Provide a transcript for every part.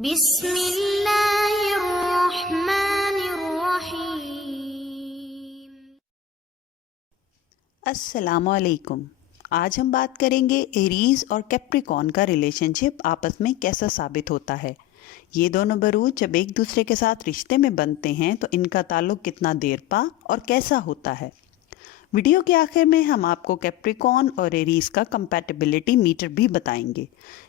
بسم اللہ الرحمن الرحیم۔ السلام علیکم۔ آج ہم بات کریں گے ایریز اور کیپریکون کا ریلیشن شپ آپس میں کیسا ثابت ہوتا ہے۔ یہ دونوں بروج جب ایک دوسرے کے ساتھ رشتے میں بنتے ہیں تو ان کا تعلق کتنا دیر پا اور کیسا ہوتا ہے۔ ویڈیو کے آخر میں ہم آپ کو کیپریکون اور ایریز کا کمپیٹیبلٹی میٹر بھی بتائیں گے،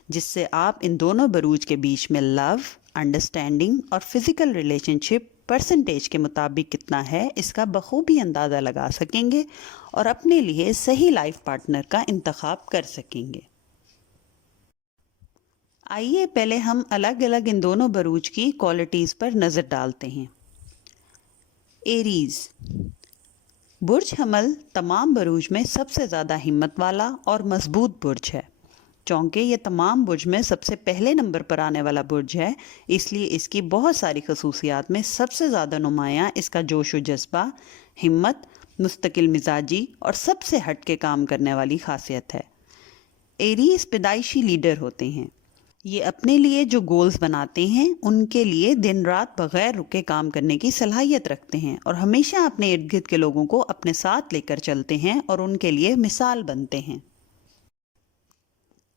جس سے آپ ان دونوں بروج کے بیچ میں لو، انڈرسٹینڈنگ اور فزیکل ریلیشن شپ پرسنٹیج کے مطابق کتنا ہے اس کا بخوبی اندازہ لگا سکیں گے اور اپنے لیے صحیح لائف پارٹنر کا انتخاب کر سکیں گے۔ آئیے پہلے ہم الگ الگ ان دونوں بروج کی کوالٹیز پر نظر ڈالتے ہیں۔ ایریز برج حمل تمام بروج میں سب سے زیادہ ہمت والا اور مضبوط برج ہے۔ چونکہ یہ تمام برج میں سب سے پہلے نمبر پر آنے والا برج ہے، اس لیے اس کی بہت ساری خصوصیات میں سب سے زیادہ نمایاں اس کا جوش و جذبہ، ہمت، مستقل مزاجی اور سب سے ہٹ کے کام کرنے والی خاصیت ہے۔ ایریز پیدائشی لیڈر ہوتے ہیں۔ یہ اپنے لیے جو گولز بناتے ہیں ان کے لیے دن رات بغیر رکے کام کرنے کی صلاحیت رکھتے ہیں اور ہمیشہ اپنے ارد گرد کے لوگوں کو اپنے ساتھ لے کر چلتے ہیں اور ان کے لیے مثال بنتے ہیں۔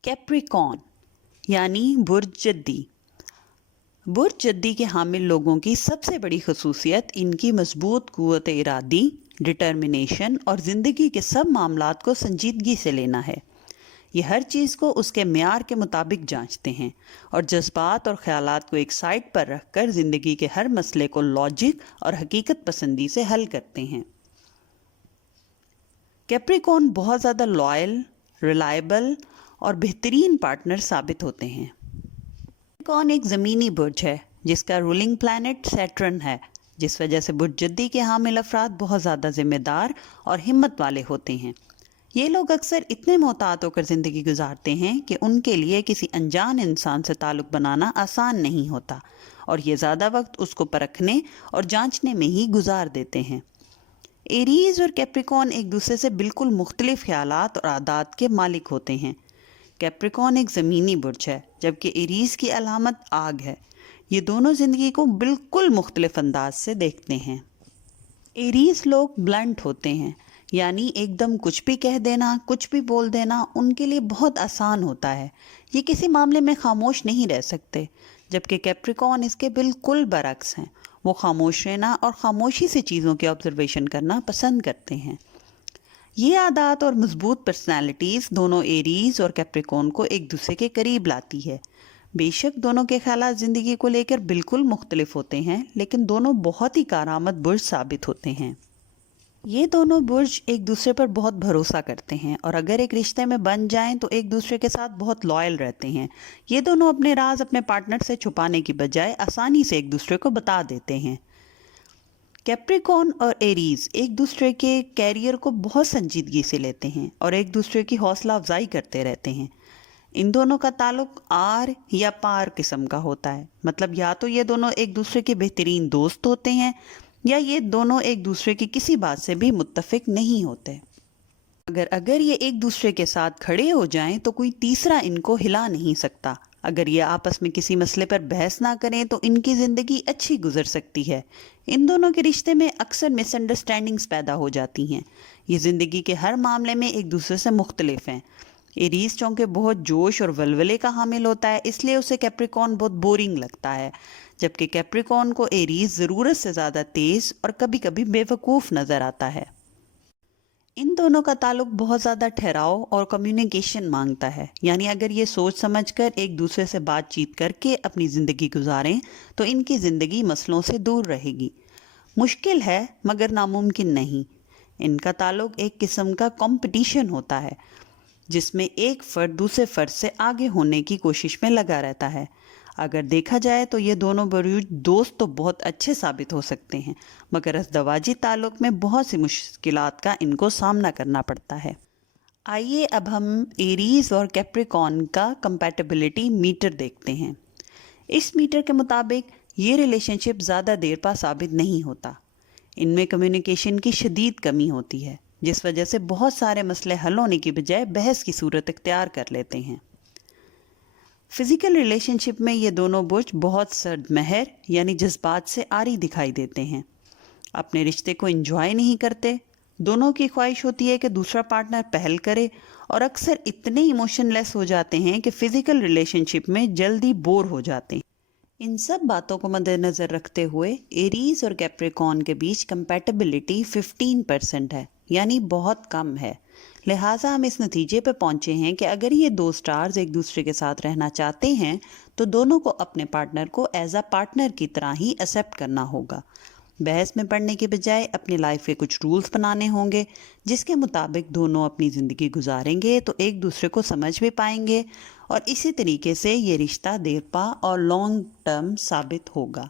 کیپریکون یعنی برج جدی۔ برج جدی کے حامل لوگوں کی سب سے بڑی خصوصیت ان کی مضبوط قوت ارادی، ڈٹرمنیشن اور زندگی کے سب معاملات کو سنجیدگی سے لینا ہے۔ یہ ہر چیز کو اس کے معیار کے مطابق جانچتے ہیں اور جذبات اور خیالات کو ایک سائڈ پر رکھ کر زندگی کے ہر مسئلے کو لاجک اور حقیقت پسندی سے حل کرتے ہیں۔ کیپریکون بہت زیادہ لائل، ریلائبل اور بہترین پارٹنر ثابت ہوتے ہیں۔ کیپریکون ایک زمینی برج ہے جس کا رولنگ پلانٹ سیٹرن ہے، جس وجہ سے برج جدی کے حامل افراد بہت زیادہ ذمہ دار اور ہمت والے ہوتے ہیں۔ یہ لوگ اکثر اتنے محتاط ہو کر زندگی گزارتے ہیں کہ ان کے لیے کسی انجان انسان سے تعلق بنانا آسان نہیں ہوتا اور یہ زیادہ وقت اس کو پرکھنے اور جانچنے میں ہی گزار دیتے ہیں۔ ایریز اور کیپریکون ایک دوسرے سے بالکل مختلف خیالات اور عادات کے مالک ہوتے ہیں۔ کیپریکون ایک زمینی برج ہے جبکہ ایریز کی علامت آگ ہے۔ یہ دونوں زندگی کو بالکل مختلف انداز سے دیکھتے ہیں۔ ایریز لوگ بلنٹ ہوتے ہیں، یعنی ایک دم کچھ بھی کہہ دینا، کچھ بھی بول دینا ان کے لیے بہت آسان ہوتا ہے۔ یہ کسی معاملے میں خاموش نہیں رہ سکتے، جبکہ کیپریکون اس کے بالکل برعکس ہیں۔ وہ خاموش رہنا اور خاموشی سے چیزوں کی آبزرویشن کرنا پسند کرتے ہیں۔ یہ عادات اور مضبوط پرسنالٹیز دونوں ایریز اور کیپریکون کو ایک دوسرے کے قریب لاتی ہے۔ بے شک دونوں کے خیالات زندگی کو لے کر بالکل مختلف ہوتے ہیں، لیکن دونوں بہت ہی کارآمد برج ثابت ہوتے ہیں۔ یہ دونوں برج ایک دوسرے پر بہت بھروسہ کرتے ہیں اور اگر ایک رشتے میں بن جائیں تو ایک دوسرے کے ساتھ بہت لائل رہتے ہیں۔ یہ دونوں اپنے راز اپنے پارٹنر سے چھپانے کی بجائے آسانی سے ایک دوسرے کو بتا دیتے ہیں۔ کیپریکون اور ایریز ایک دوسرے کے کیریئر کو بہت سنجیدگی سے لیتے ہیں اور ایک دوسرے کی حوصلہ افزائی کرتے رہتے ہیں۔ ان دونوں کا تعلق آر یا پار قسم کا ہوتا ہے، مطلب یا تو یہ دونوں ایک دوسرے کے بہترین دوست ہوتے ہیں یا یہ دونوں ایک دوسرے کی کسی بات سے بھی متفق نہیں ہوتے۔ اگر یہ ایک دوسرے کے ساتھ کھڑے ہو جائیں تو کوئی تیسرا ان کو ہلا نہیں سکتا۔ اگر یہ آپس میں کسی مسئلے پر بحث نہ کریں تو ان کی زندگی اچھی گزر سکتی ہے۔ ان دونوں کے رشتے میں اکثر مس انڈرسٹینڈنگز پیدا ہو جاتی ہیں۔ یہ زندگی کے ہر معاملے میں ایک دوسرے سے مختلف ہیں۔ ایریز چونکہ بہت جوش اور ولولے کا حامل ہوتا ہے، اس لیے اسے کیپریکون بہت بورنگ لگتا ہے، جبکہ کیپریکون کو ایریز ضرورت سے زیادہ تیز اور کبھی کبھی بے وقوف نظر آتا ہے۔ ان دونوں کا تعلق بہت زیادہ ٹھہراؤ اور کمیونیکیشن مانگتا ہے، یعنی اگر یہ سوچ سمجھ کر ایک دوسرے سے بات چیت کر کے اپنی زندگی گزاریں تو ان کی زندگی مسئلوں سے دور رہے گی۔ مشکل ہے مگر ناممکن نہیں۔ ان کا تعلق ایک قسم کا کمپٹیشن ہوتا ہے جس میں ایک فرد دوسرے فرد سے آگے ہونے کی کوشش میں لگا رہتا ہے۔ اگر دیکھا جائے تو یہ دونوں بروج دوست تو بہت اچھے ثابت ہو سکتے ہیں، مگر ازدواجی تعلق میں بہت سی مشکلات کا ان کو سامنا کرنا پڑتا ہے۔ آئیے اب ہم ایریز اور کیپریکون کا کمپیٹیبلٹی میٹر دیکھتے ہیں۔ اس میٹر کے مطابق یہ ریلیشن شپ زیادہ دیر پا ثابت نہیں ہوتا۔ ان میں کمیونیکیشن کی شدید کمی ہوتی ہے، جس وجہ سے بہت سارے مسئلے حل ہونے کی بجائے بحث کی صورت اختیار کر لیتے ہیں۔ فزیکل ریلیشن شپ میں یہ دونوں برج بہت سرد مہر یعنی جذبات سے عاری دکھائی دیتے ہیں، اپنے رشتے کو انجوائے نہیں کرتے، دونوں کی خواہش ہوتی ہے کہ دوسرا پارٹنر پہل کرے، اور اکثر اتنے ایموشن لیس ہو جاتے ہیں کہ فزیکل ریلیشن شپ میں جلدی بور ہو جاتے ہیں۔ ان سب باتوں کو مد نظر رکھتے ہوئے ایریز اور کیپریکون کے بیچ کمپیٹیبلٹی 15% ہے، یعنی بہت کم ہے۔ لہٰذا ہم اس نتیجے پہ پہنچے ہیں کہ اگر یہ دو سٹارز ایک دوسرے کے ساتھ رہنا چاہتے ہیں تو دونوں کو اپنے پارٹنر کو ایز اے پارٹنر کی طرح ہی ایکسیپٹ کرنا ہوگا۔ بحث میں پڑنے کے بجائے اپنی لائف کے کچھ رولز بنانے ہوں گے جس کے مطابق دونوں اپنی زندگی گزاریں گے تو ایک دوسرے کو سمجھ بھی پائیں گے، اور اسی طریقے سے یہ رشتہ دیرپا اور لانگ ٹرم ثابت ہوگا۔